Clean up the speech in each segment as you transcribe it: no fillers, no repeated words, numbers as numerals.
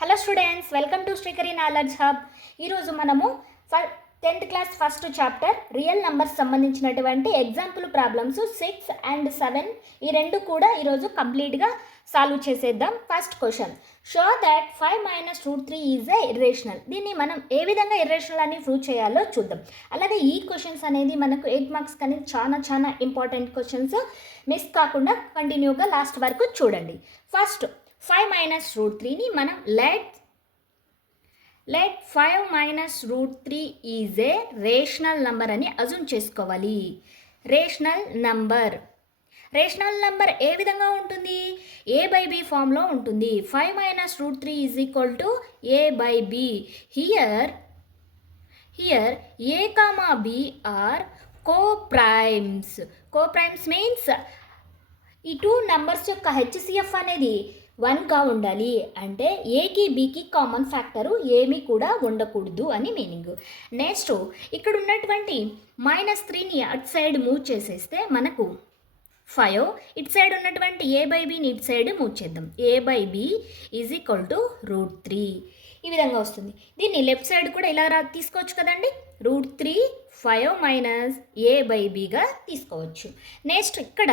Hello students, welcome to Srikari knowledge hub. ఈరోజు మనము 10th class first chapter real numbers సంబంధించినటువంటి example problems 6 and 7 ఈ రెండు కూడా ఈరోజు కంప్లీట్గా సాల్వ్ చేసేద్దాం. First question, show that 5 - √3 is a irrational. దీన్ని మనం ఏ విధంగా ఇర్రేషనల్ అని ప్రూవ్ చేయాలో చూద్దాం. అలాగే ఈ క్వశ్చన్స్ అనేది మనకు 8 మార్క్స్ కానీ చాలా ఇంపార్టెంట్ క్వశ్చన్స్. మిస్ కాకుండా కంటిన్యూగా లాస్ట్ వరకు చూడండి. ఫస్ట్ 5 - √3ని మనం let 5 - √3 is a rational number అని అజ్యూమ్ చేసుకోవాలి. రేషనల్ నంబర్ ఏ విధంగా ఉంటుంది? a/b ఫామ్లో ఉంటుంది. 5 - √3 is equal to a/b. Here a, b are coprimes. Coprimes means ఈ టూ నంబర్స్ యొక్క హెచ్సిఎఫ్ అనేది 1గా ఉండాలి. అంటే ఏకి బీకి కామన్ ఫ్యాక్టరు ఏమీ కూడా ఉండకూడదు అని మీనింగ్. నెక్స్ట్ ఇక్కడ ఉన్నటువంటి -3ని అటు సైడ్ మూవ్ చేసేస్తే మనకు 5. ఇటు సైడ్ ఉన్నటువంటి a/bని ఇటు సైడ్ మూవ్ చేద్దాం. a/b ఈజ్ ఈక్వల్ టు √3 ఈ విధంగా వస్తుంది. దీన్ని లెఫ్ట్ సైడ్ కూడా ఇలా తీసుకోవచ్చు కదండి. √3 5 - a/bగా తీసుకోవచ్చు. నెక్స్ట్ ఇక్కడ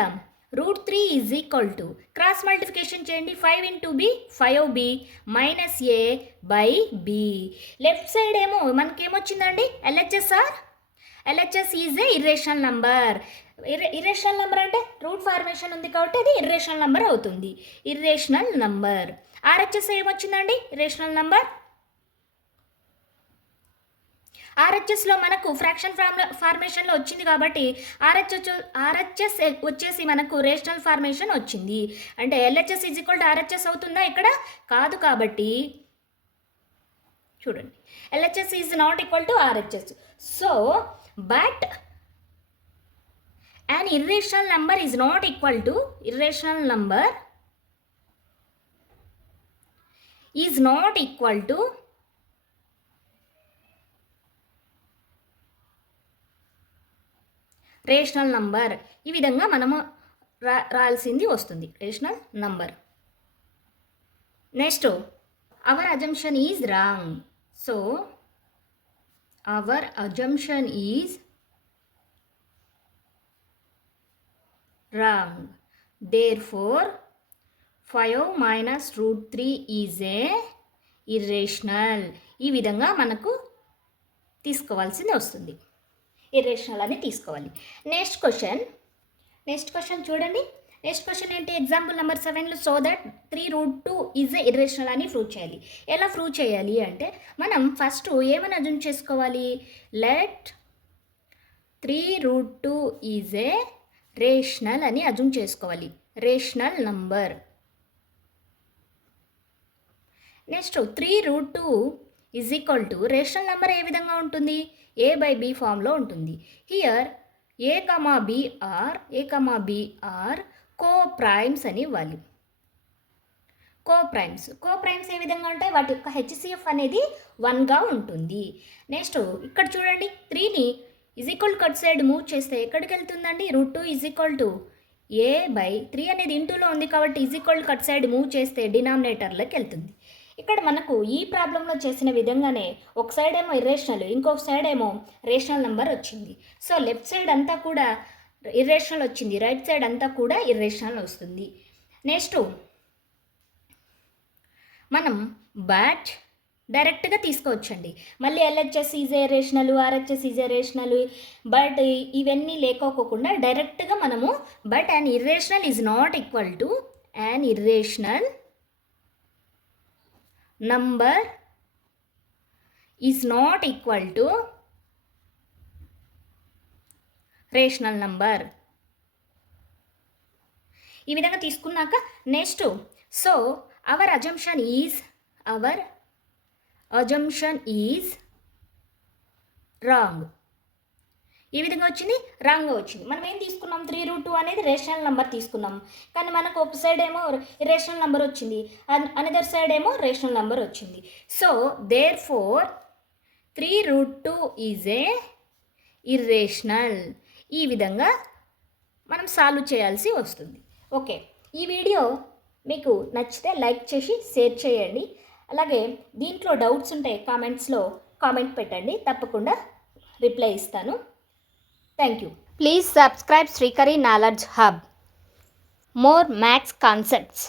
√3 is equal to cross multiplication చేయండి. 5 × b 5b -a/b. Left side ఏమో మనకేమొచ్చిందండి? LHS is a irrational number. Irrational number అంటే రూట్ ఫార్మేషన్ ఉంది కాబట్టి అది ఇర్రేషనల్ నంబర్ అవుతుంది. Irrational number. RHS ఏమొచ్చిందండి? Irrational number. RHSలో మనకు ఫ్రాక్షన్ ఫార్మేషన్లో వచ్చింది కాబట్టి RHS వచ్చేసి మనకు రేషనల్ ఫార్మేషన్ వచ్చింది. అంటే LHS is equal to RHS అవుతుందా? ఇక్కడ కాదు. కాబట్టి చూడండి, LHS is not equal to RHS. So but an irrational number is not equal to rational number ఈ విధంగా మనము రాయాల్సింది వస్తుంది. Rational number. Next hour assumption is wrong. So our assumption is wrong. Therefore 5 - √3 is a irrational. ఈ విధంగా మనకు తీసుకోవాల్సింది వస్తుంది. Irrational అని తీసుకోవాలి. నెక్స్ట్ క్వశ్చన్ చూడండి. నెక్స్ట్ క్వశ్చన్ ఏంటి? Example number 7లో so that 3√2 is a irrational అని ప్రూవ్ చేయాలి. ఎలా ప్రూవ్ చేయాలి అంటే మనం ఫస్ట్ ఏమని అజ్యూమ్ చేసుకోవాలి? లెట్ 3√2 ఈజ్ ఏ రేషనల్ అని అజ్యూమ్ చేసుకోవాలి. Rational number. Next 3√2 is equal to rational number ఏ విధంగా ఉంటుంది? a/b ఫామ్లో ఉంటుంది. Here a, b are coprimes అని ఇవ్వాలి. కోప్రైమ్స్ ఏ విధంగా ఉంటాయి? వాటి యొక్క హెచ్సిఎఫ్ అనేది 1గా ఉంటుంది. నెక్స్ట్ ఇక్కడ చూడండి, 3ని is equal cut side move చేస్తే ఎక్కడికి వెళ్తుందండి? √2 ఈజ్ ఈక్వల్ టు a/3 అనేది ఇంటూలో ఉంది కాబట్టి is equal cut side move చేస్తే డినామినేటర్లోకి వెళ్తుంది. ఇక్కడ మనకు ఈ ప్రాబ్లంలో చేసిన విధంగానే ఒక సైడ్ ఏమో ఇర్రేషనల్, ఇంకొక సైడ్ ఏమో రేషనల్ నెంబర్ వచ్చింది. సో లెఫ్ట్ సైడ్ అంతా కూడా ఇర్రేషనల్ వచ్చింది, రైట్ సైడ్ అంతా కూడా ఇర్రేషనల్ వస్తుంది. నెక్స్ట్ మనం బట్ డైరెక్ట్గా తీసుకోవచ్చండి. మళ్ళీ LHS is a rational, RHS is a rational, but ఇవన్నీ లేకోకుండా డైరెక్ట్గా మనము but an irrational is not equal to an irrational number is not equal to rational number. ఈ విధంగా తీసుకున్నాక next so our assumption is wrong. ఈ విధంగా వచ్చింది, రాంగ్గా వచ్చింది. మనం ఏం తీసుకున్నాం? 3√2 అనేది రేషనల్ నెంబర్ తీసుకున్నాం. కానీ మనకు ఒక సైడ్ ఏమో ఇర్రేషనల్ నెంబర్ వచ్చింది, అనదర్ సైడ్ ఏమో రేషనల్ నెంబర్ వచ్చింది. So therefore 3√2 is a irrational. ఈ విధంగా మనం సాల్వ్ చేయాల్సి వస్తుంది. ఓకే, ఈ వీడియో మీకు నచ్చితే లైక్ చేసి షేర్ చేయండి. అలాగే దీంట్లో డౌట్స్ ఉంటే కామెంట్స్లో కామెంట్ పెట్టండి, తప్పకుండా రిప్లై ఇస్తాను. Thank you. Please subscribe Srikari knowledge hub. More maths concepts.